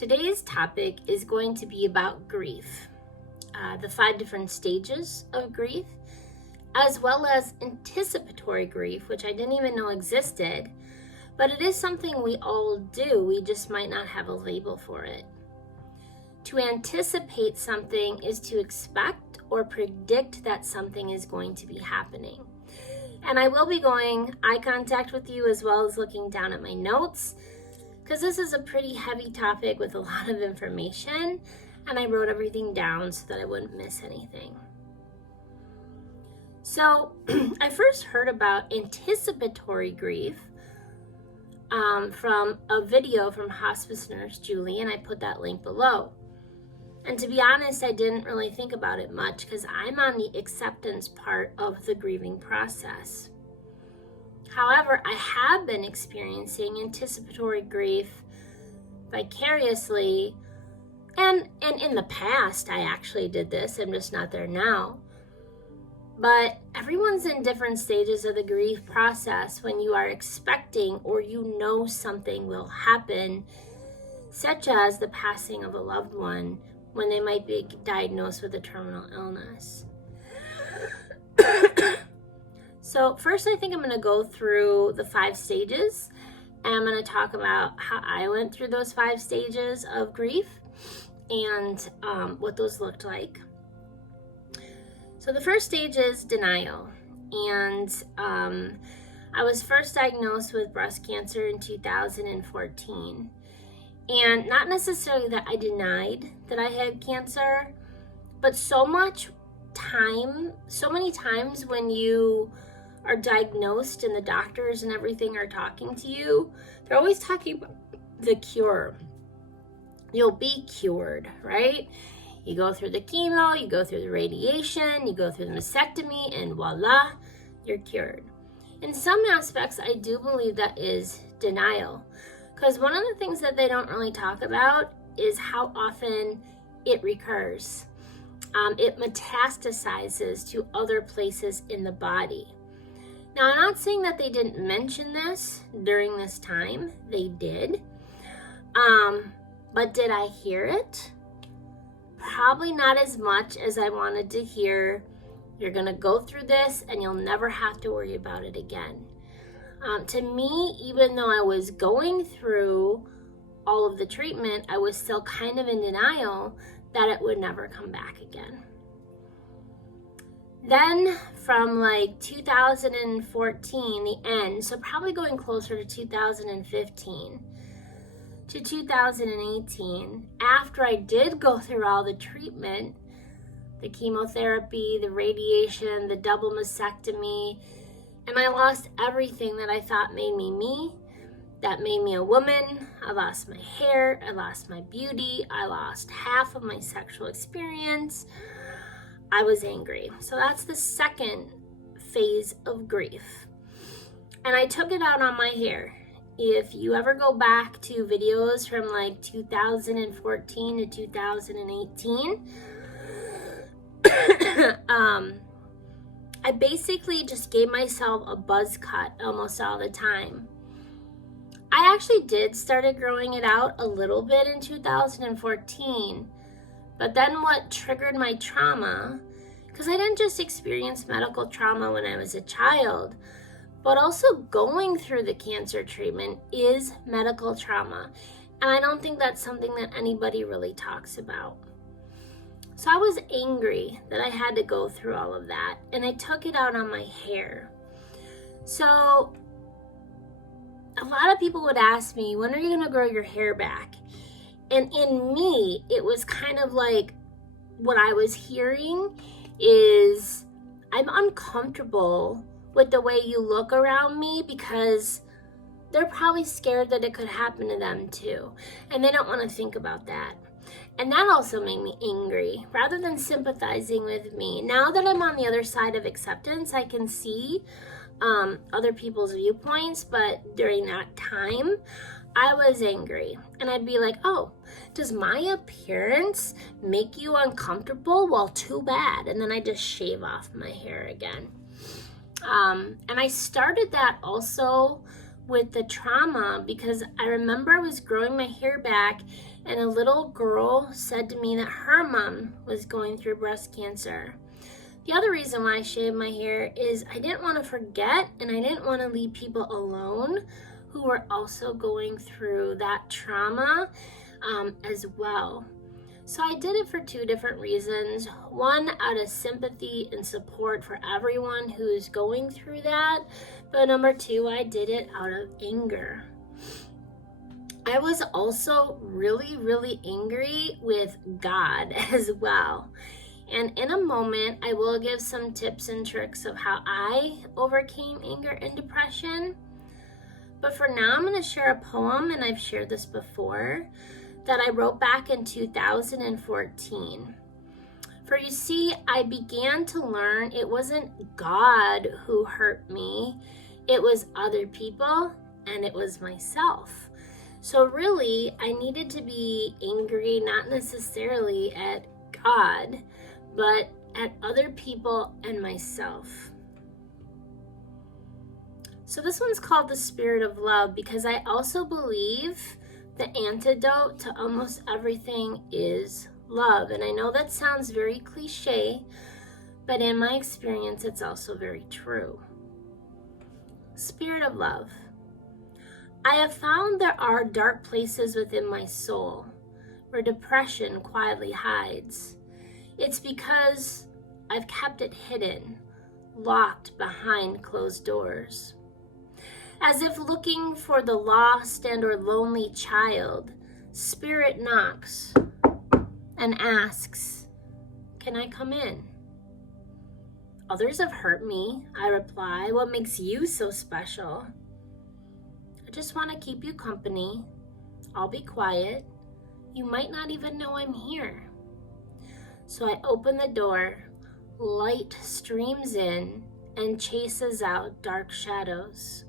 Today's topic is going to be about grief, the 5 different stages of grief, as well as anticipatory grief, which I didn't even know existed, but it is something we all do. We just might not have a label for it. To anticipate something is to expect or predict that something is going to be happening. And I will be going eye contact with you as well as looking down at my notes, because this is a pretty heavy topic with a lot of information, and I wrote everything down so that I wouldn't miss anything. So I first heard about anticipatory grief from a video from hospice nurse Julie, and I put that link below. And to be honest, I didn't really think about it much because I'm on the acceptance part of the grieving process. However, I have been experiencing anticipatory grief vicariously, and in the past I actually did this. I'm just not there now. But everyone's in different stages of the grief process when you are expecting or you know something will happen, such as the passing of a loved one when they might be diagnosed with a terminal illness. So first, I think I'm going to go through the 5 stages, and I'm going to talk about how I went through those 5 stages of grief and what those looked like. So the first stage is denial, and I was first diagnosed with breast cancer in 2014. And not necessarily that I denied that I had cancer, but so many times when you are diagnosed and the doctors and everything are talking to you, they're always talking about the cure. You'll be cured, right? You go through the chemo, you go through the radiation, you go through the mastectomy, and voila, you're cured. In some aspects, I do believe that is denial. Because one of the things that they don't really talk about is how often it recurs. It metastasizes to other places in the body. Now, I'm not saying that they didn't mention this during this time. They did. But did I hear it? Probably not as much as I wanted to hear. You're going to go through this and you'll never have to worry about it again. To me, even though I was going through all of the treatment, I was still kind of in denial that it would never come back again. Then from like 2014, the end, so probably going closer to 2015 to 2018, after I did go through all the treatment, the chemotherapy, the radiation, the double mastectomy, and I lost everything that I thought made me me, that made me a woman. I lost my hair, I lost my beauty, I lost half of my sexual experience. I was angry. So that's the second phase of grief. And I took it out on my hair. If you ever go back to videos from like 2014 to 2018, I basically just gave myself a buzz cut almost all the time. I actually did started growing it out a little bit in 2014, but then what triggered my trauma, because I didn't just experience medical trauma when I was a child, but also going through the cancer treatment is medical trauma, and I don't think that's something that anybody really talks about. So I was angry that I had to go through all of that, and I took it out on my hair. So a lot of people would ask me, when are you going to grow your hair back? And in me, it was kind of like what I was hearing is I'm uncomfortable with the way you look around me because they're probably scared that it could happen to them too. And they don't want to think about that. And that also made me angry, rather than sympathizing with me. Now that I'm on the other side of acceptance, I can see other people's viewpoints, but during that time, I was angry. And I'd be like, oh, does my appearance make you uncomfortable? Well, too bad. And then I just shave off my hair again. And I started that also with the trauma because I remember I was growing my hair back and a little girl said to me that her mom was going through breast cancer. The other reason why I shaved my hair is I didn't want to forget and I didn't want to leave people alone who were also going through that trauma as well. So I did it for two different reasons. One, out of sympathy and support for everyone who is going through that. But number two, I did it out of anger. I was also really, really angry with God as well. And in a moment, I will give some tips and tricks of how I overcame anger and depression. But for now, I'm going to share a poem, and I've shared this before, that I wrote back in 2014. For you see, I began to learn it wasn't God who hurt me, it was other people, and it was myself. So really, I needed to be angry, not necessarily at God, but at other people and myself. So this one's called The Spirit of Love because I also believe the antidote to almost everything is love. And I know that sounds very cliche, but in my experience, it's also very true. Spirit of Love. I have found there are dark places within my soul where depression quietly hides. It's because I've kept it hidden, locked behind closed doors. As if looking for the lost and or lonely child, Spirit knocks and asks, "Can I come in?" Others have hurt me, I reply. What makes you so special? I just want to keep you company. I'll be quiet. You might not even know I'm here. So I open the door, light streams in and chases out dark shadows.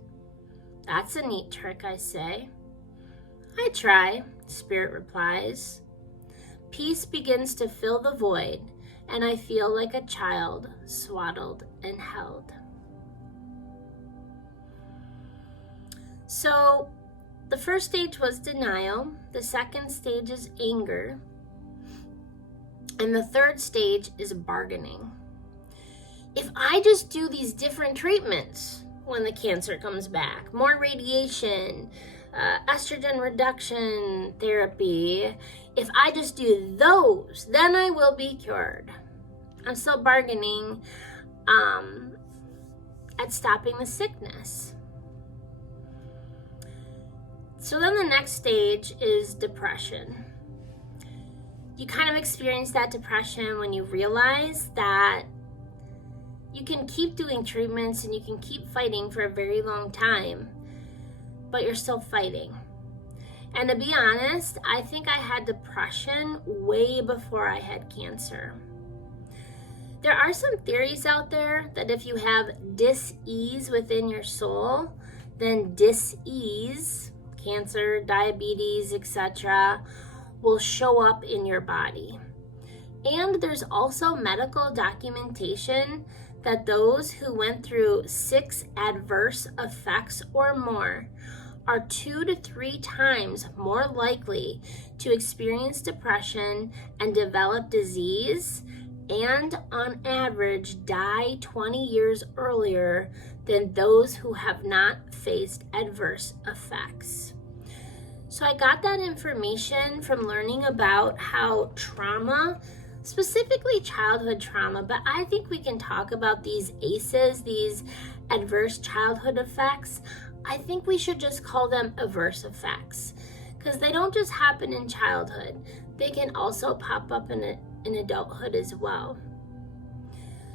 That's a neat trick, I say. I try, Spirit replies. Peace begins to fill the void, and I feel like a child swaddled and held. So, the first stage was denial, the second stage is anger, and the third stage is bargaining. If I just do these different treatments when the cancer comes back, more radiation, estrogen reduction therapy, if I just do those, then I will be cured. I'm still bargaining at stopping the sickness. So then the next stage is depression. You kind of experience that depression when you realize that you can keep doing treatments and you can keep fighting for a very long time, but you're still fighting. And to be honest, I think I had depression way before I had cancer. There are some theories out there that if you have dis-ease within your soul, then dis-ease, cancer, diabetes, etc., will show up in your body. And there's also medical documentation that those who went through 6 adverse effects or more are 2 to 3 times more likely to experience depression and develop disease, and on average die 20 years earlier than those who have not faced adverse effects. So I got that information from learning about how trauma, specifically childhood trauma, but I think we can talk about these ACEs, these adverse childhood effects. I think we should just call them adverse effects because they don't just happen in childhood. They can also pop up in adulthood as well.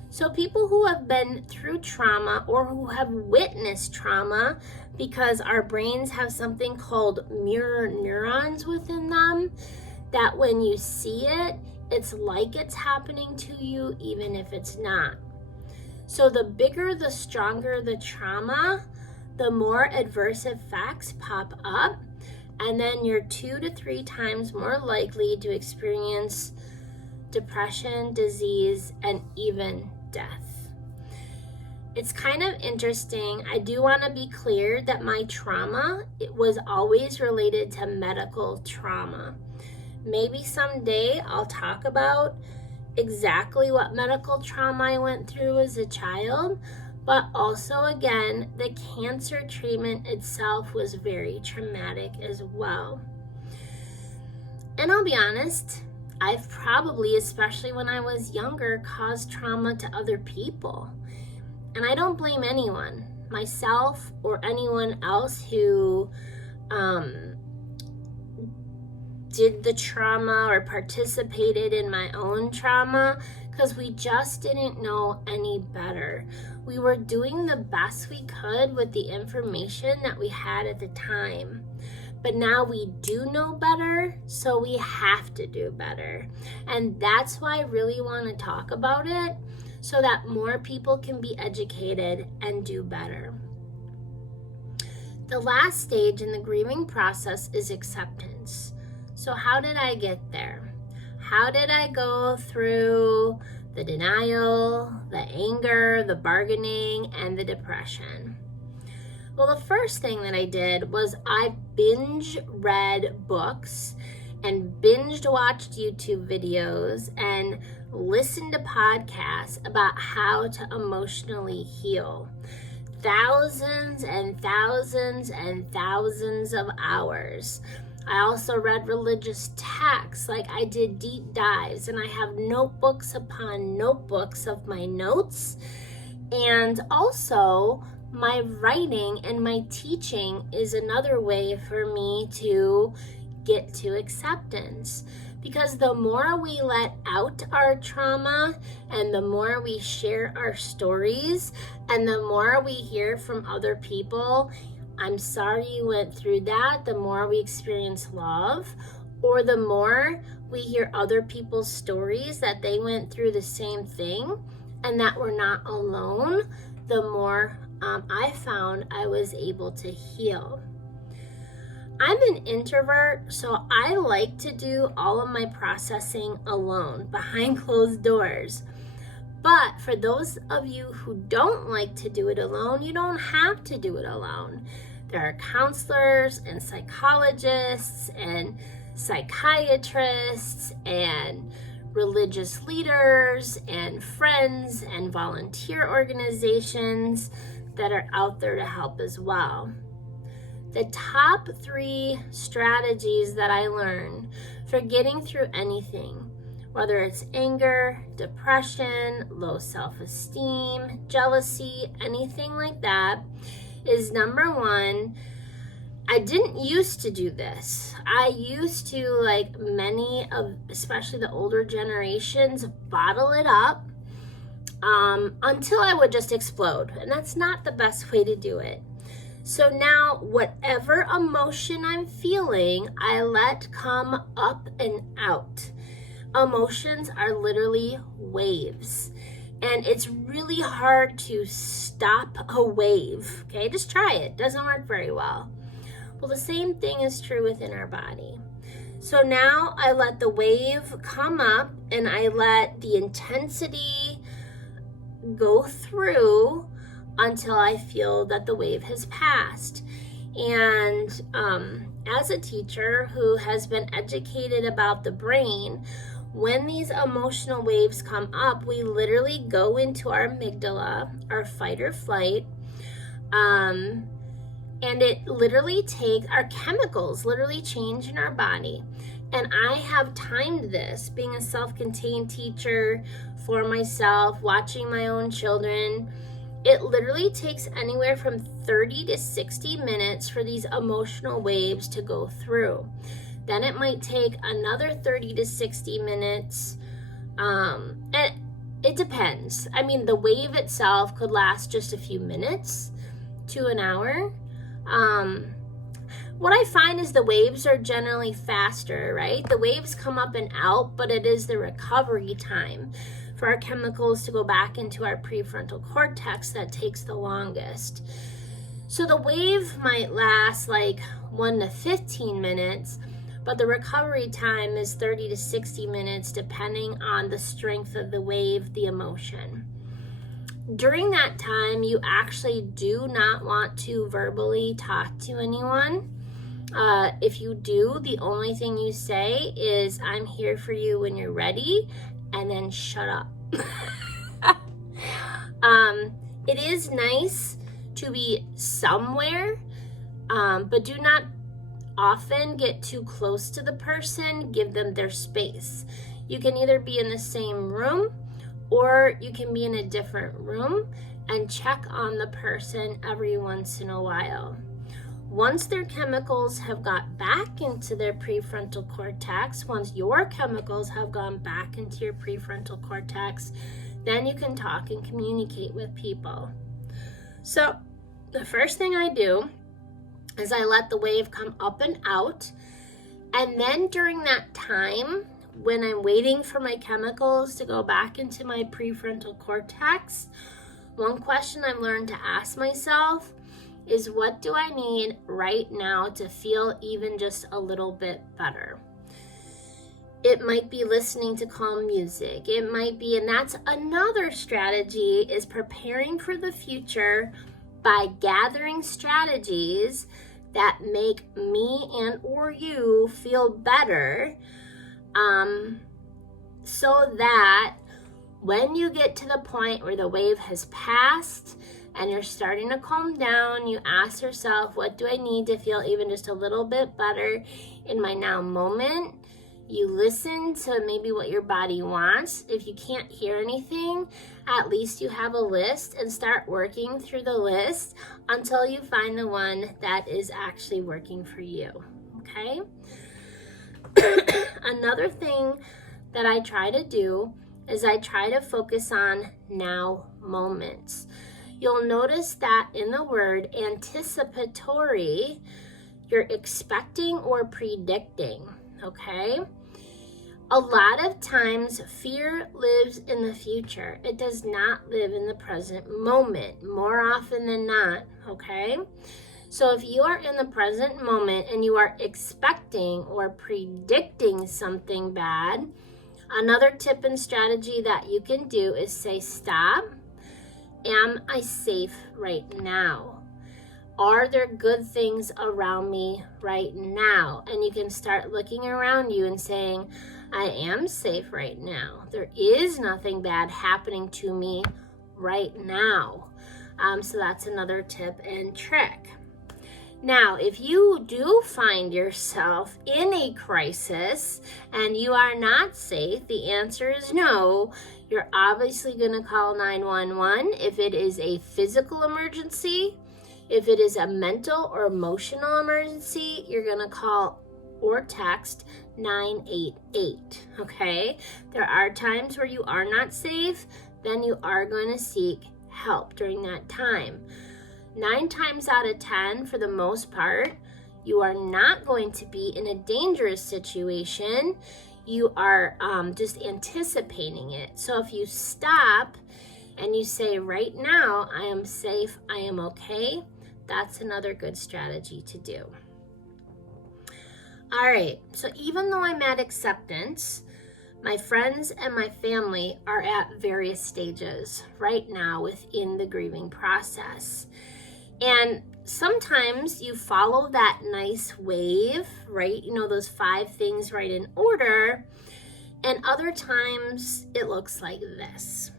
So people who have been through trauma or who have witnessed trauma, because our brains have something called mirror neurons within them, that when you see it, it's like it's happening to you even if it's not. So the bigger, the stronger the trauma, the more adverse effects pop up, and then you're 2 to 3 times more likely to experience depression, disease, and even death. It's kind of interesting. I do want to be clear that my trauma, it was always related to medical trauma. Maybe someday I'll talk about exactly what medical trauma I went through as a child, but also again, the cancer treatment itself was very traumatic as well. And I'll be honest, I've probably, especially when I was younger, caused trauma to other people. And I don't blame anyone, myself or anyone else who did the trauma or participated in my own trauma, because we just didn't know any better. We were doing the best we could with the information that we had at the time. But now we do know better, so we have to do better. And that's why I really want to talk about it, so that more people can be educated and do better. The last stage in the grieving process is acceptance. So how did I get there? How did I go through the denial, the anger, the bargaining, and the depression? Well, the first thing that I did was I binge read books and binge watched YouTube videos and listened to podcasts about how to emotionally heal. Thousands and thousands and thousands of hours. I also read religious texts, like I did deep dives, and I have notebooks upon notebooks of my notes. And also, my writing and my teaching is another way for me to get to acceptance. Because the more we let out our trauma and the more we share our stories and the more we hear from other people, I'm sorry you went through that, the more we experience love, or the more we hear other people's stories that they went through the same thing and that we're not alone, the more I found I was able to heal. I'm an introvert, so I like to do all of my processing alone, behind closed doors. But for those of you who don't like to do it alone, you don't have to do it alone. There are counselors and psychologists and psychiatrists and religious leaders and friends and volunteer organizations that are out there to help as well. The top 3 strategies that I learned for getting through anything, whether it's anger, depression, low self-esteem, jealousy, anything like that, is number 1, I didn't used to do this. I used to, like many of, especially the older generations, bottle it up until I would just explode. And that's not the best way to do it. So now, whatever emotion I'm feeling, I let come up and out. Emotions are literally waves. And it's really hard to stop a wave. Okay, just try it. It doesn't work very well. Well, the same thing is true within our body. So now I let the wave come up and I let the intensity go through until I feel that the wave has passed. And as a teacher who has been educated about the brain, when these emotional waves come up, we literally go into our amygdala, our fight or flight, and it literally takes, our chemicals literally change in our body. And I have timed this, being a self-contained teacher for myself, watching my own children. It literally takes anywhere from 30 to 60 minutes for these emotional waves to go through. Then it might take another 30 to 60 minutes. And it depends. I mean, the wave itself could last just a few minutes to an hour. What I find is the waves are generally faster, right? The waves come up and out, but it is the recovery time for our chemicals to go back into our prefrontal cortex that takes the longest. So the wave might last like 1 to 15 minutes, but the recovery time is 30 to 60 minutes depending on the strength of the wave, the emotion. During that time, you actually do not want to verbally talk to anyone. If you do, the only thing you say is, "I'm here for you when you're ready," and then shut up. It is nice to be somewhere, but do not often get too close to the person. Give them their space. You can either be in the same room or you can be in a different room and check on the person every once in a while. Once their chemicals have got back into their prefrontal cortex, once your chemicals have gone back into your prefrontal cortex, then you can talk and communicate with people. So the first thing I do is I let the wave come up and out. And then during that time, when I'm waiting for my chemicals to go back into my prefrontal cortex, one question I've learned to ask myself is, what do I need right now to feel even just a little bit better? It might be listening to calm music. It might be, and that's another strategy, is preparing for the future by gathering strategies that make me and or you feel better, so that when you get to the point where the wave has passed and you're starting to calm down, you ask yourself, what do I need to feel even just a little bit better in my now moment? You listen to maybe what your body wants. If you can't hear anything, at least you have a list, and start working through the list until you find the one that is actually working for you, okay? Another thing that I try to do is I try to focus on now moments. You'll notice that in the word anticipatory, you're expecting or predicting, okay? A lot of times, fear lives in the future. It does not live in the present moment, more often than not, okay? So if you are in the present moment and you are expecting or predicting something bad, another tip and strategy that you can do is say, stop. Am I safe right now? Are there good things around me right now? And you can start looking around you and saying, I am safe right now. There is nothing bad happening to me right now. So that's another tip and trick. Now, if you do find yourself in a crisis and you are not safe, the answer is no. You're obviously going to call 911 if it is a physical emergency. If it is a mental or emotional emergency, you're going to call or text 988, okay? There are times where you are not safe, then you are going to seek help during that time. 9 times out of 10, for the most part, you are not going to be in a dangerous situation. You are just anticipating it. So if you stop and you say, right now, I am safe, I am okay, that's another good strategy to do. All right, so even though I'm at acceptance, my friends and my family are at various stages right now within the grieving process. And sometimes you follow that nice wave, right? You know, those 5 things right in order. And other times it looks like this.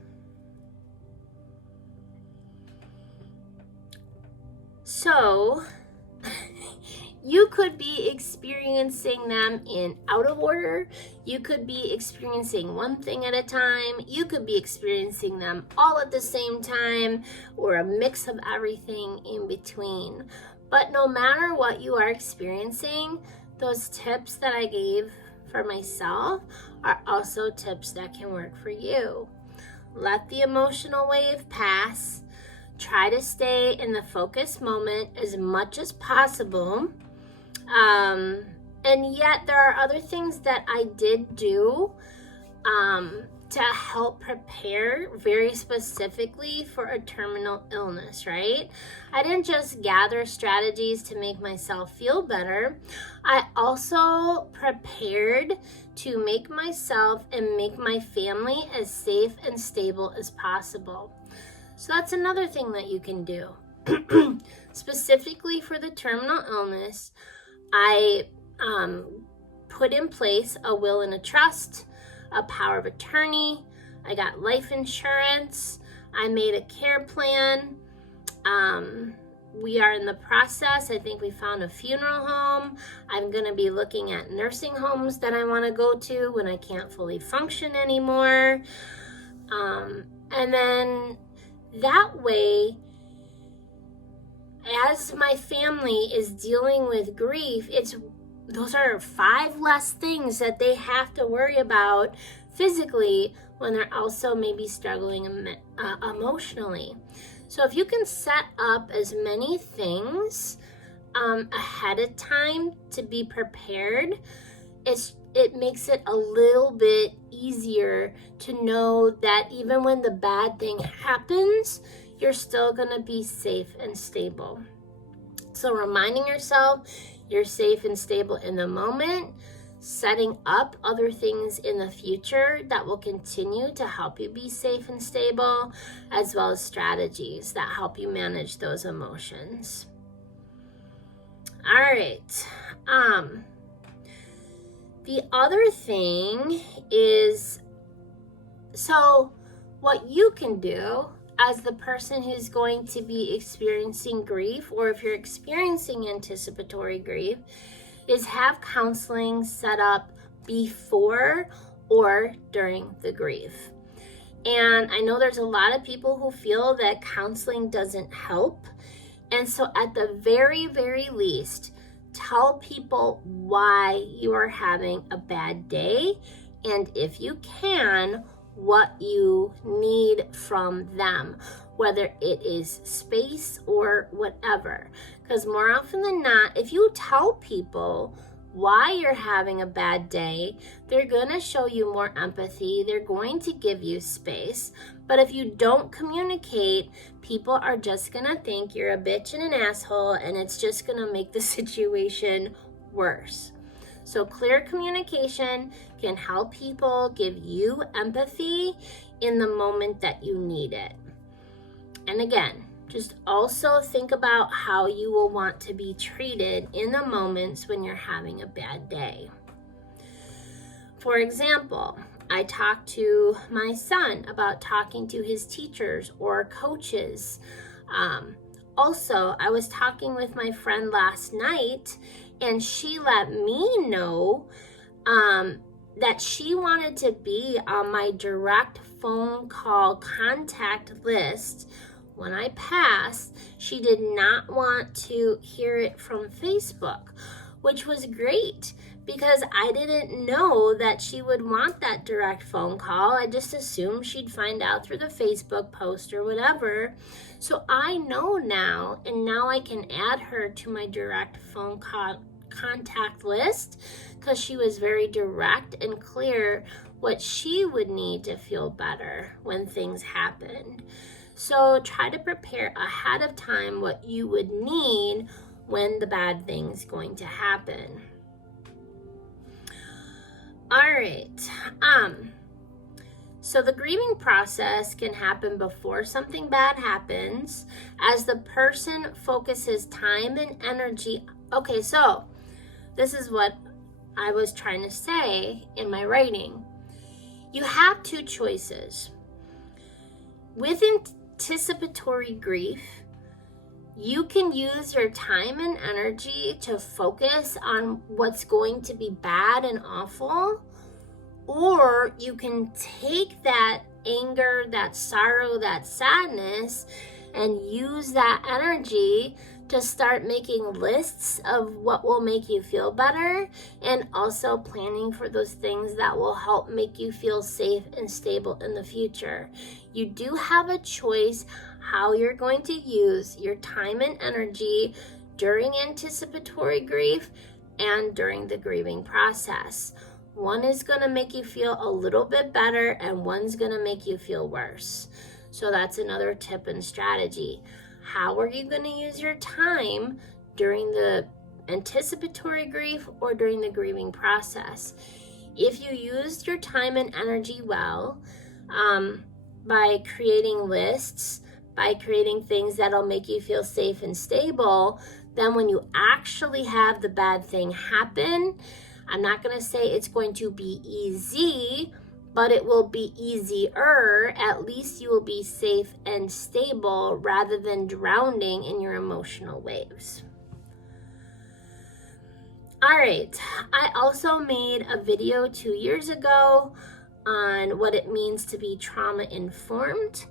So you could be experiencing them in out of order. You could be experiencing one thing at a time. You could be experiencing them all at the same time, or a mix of everything in between. But no matter what you are experiencing, those tips that I gave for myself are also tips that can work for you. Let the emotional wave pass. Try to stay in the focus moment as much as possible. And yet there are other things that I did do to help prepare very specifically for a terminal illness, right? I didn't just gather strategies to make myself feel better. I also prepared to make myself and make my family as safe and stable as possible. So that's another thing that you can do. Specifically for the terminal illness, I put in place a will and a trust, a power of attorney. I got life insurance. I made a care plan. We are in the process. I think we found a funeral home. I'm going to be looking at nursing homes that I want to go to when I can't fully function anymore. And then that way, as my family is dealing with grief, those are 5 less things that they have to worry about physically when they're also maybe struggling emotionally. So if you can set up as many things ahead of time to be prepared, it makes it a little bit easier to know that even when the bad thing happens, you're still going to be safe and stable. So reminding yourself you're safe and stable in the moment, setting up other things in the future that will continue to help you be safe and stable, as well as strategies that help you manage those emotions. All right. The other thing is, so what you can do as the person who's going to be experiencing grief, or if you're experiencing anticipatory grief, is have counseling set up before or during the grief. And I know there's a lot of people who feel that counseling doesn't help. And so at the very, very least, tell people why you are having a bad day, and if you can, what you need from them, whether it is space or whatever. Because more often than not, if you tell people why you're having a bad day, they're going to show you more empathy. They're going to give you space. But if you don't communicate, people are just going to think you're a bitch and an asshole, and it's just going to make the situation worse. So clear communication can help people give you empathy in the moment that you need it. And again, just also think about how you will want to be treated in the moments when you're having a bad day. For example, I talked to my son about talking to his teachers or coaches. Also, I was talking with my friend last night, and she let me know that she wanted to be on my direct phone call contact list when I passed. She did not want to hear it from Facebook, which was great because I didn't know that she would want that direct phone call. I just assumed she'd find out through the Facebook post or whatever. So I know now, and now I can add her to my direct phone call contact list because she was very direct and clear what she would need to feel better when things happened. So try to prepare ahead of time what you would need when the bad thing's going to happen. All right. So the grieving process can happen before something bad happens as the person focuses time and energy. Okay, so this is what I was trying to say in my writing. You have 2 choices. With anticipatory grief, you can use your time and energy to focus on what's going to be bad and awful, or you can take that anger, that sorrow, that sadness, and use that energy to start making lists of what will make you feel better, and also planning for those things that will help make you feel safe and stable in the future. You do have a choice how you're going to use your time and energy during anticipatory grief and during the grieving process. One is going to make you feel a little bit better, and one's going to make you feel worse. So that's another tip and strategy. How are you going to use your time during the anticipatory grief or during the grieving process? If you used your time and energy well, by creating lists, by creating things that'll make you feel safe and stable, then when you actually have the bad thing happen, I'm not going to say it's going to be easy, but it will be easier. At least you will be safe and stable rather than drowning in your emotional waves. All right, I also made a video 2 years ago on what it means to be trauma informed,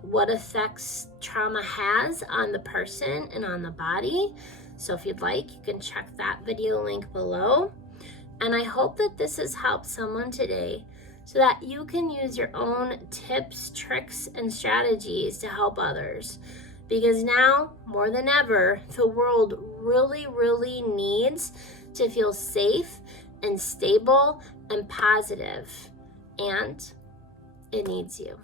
what effects trauma has on the person and on the body. So if you'd like, you can check that video link below. And I hope that this has helped someone today so that you can use your own tips, tricks, and strategies to help others. Because now, more than ever, the world really, really needs to feel safe and stable and positive. And it needs you.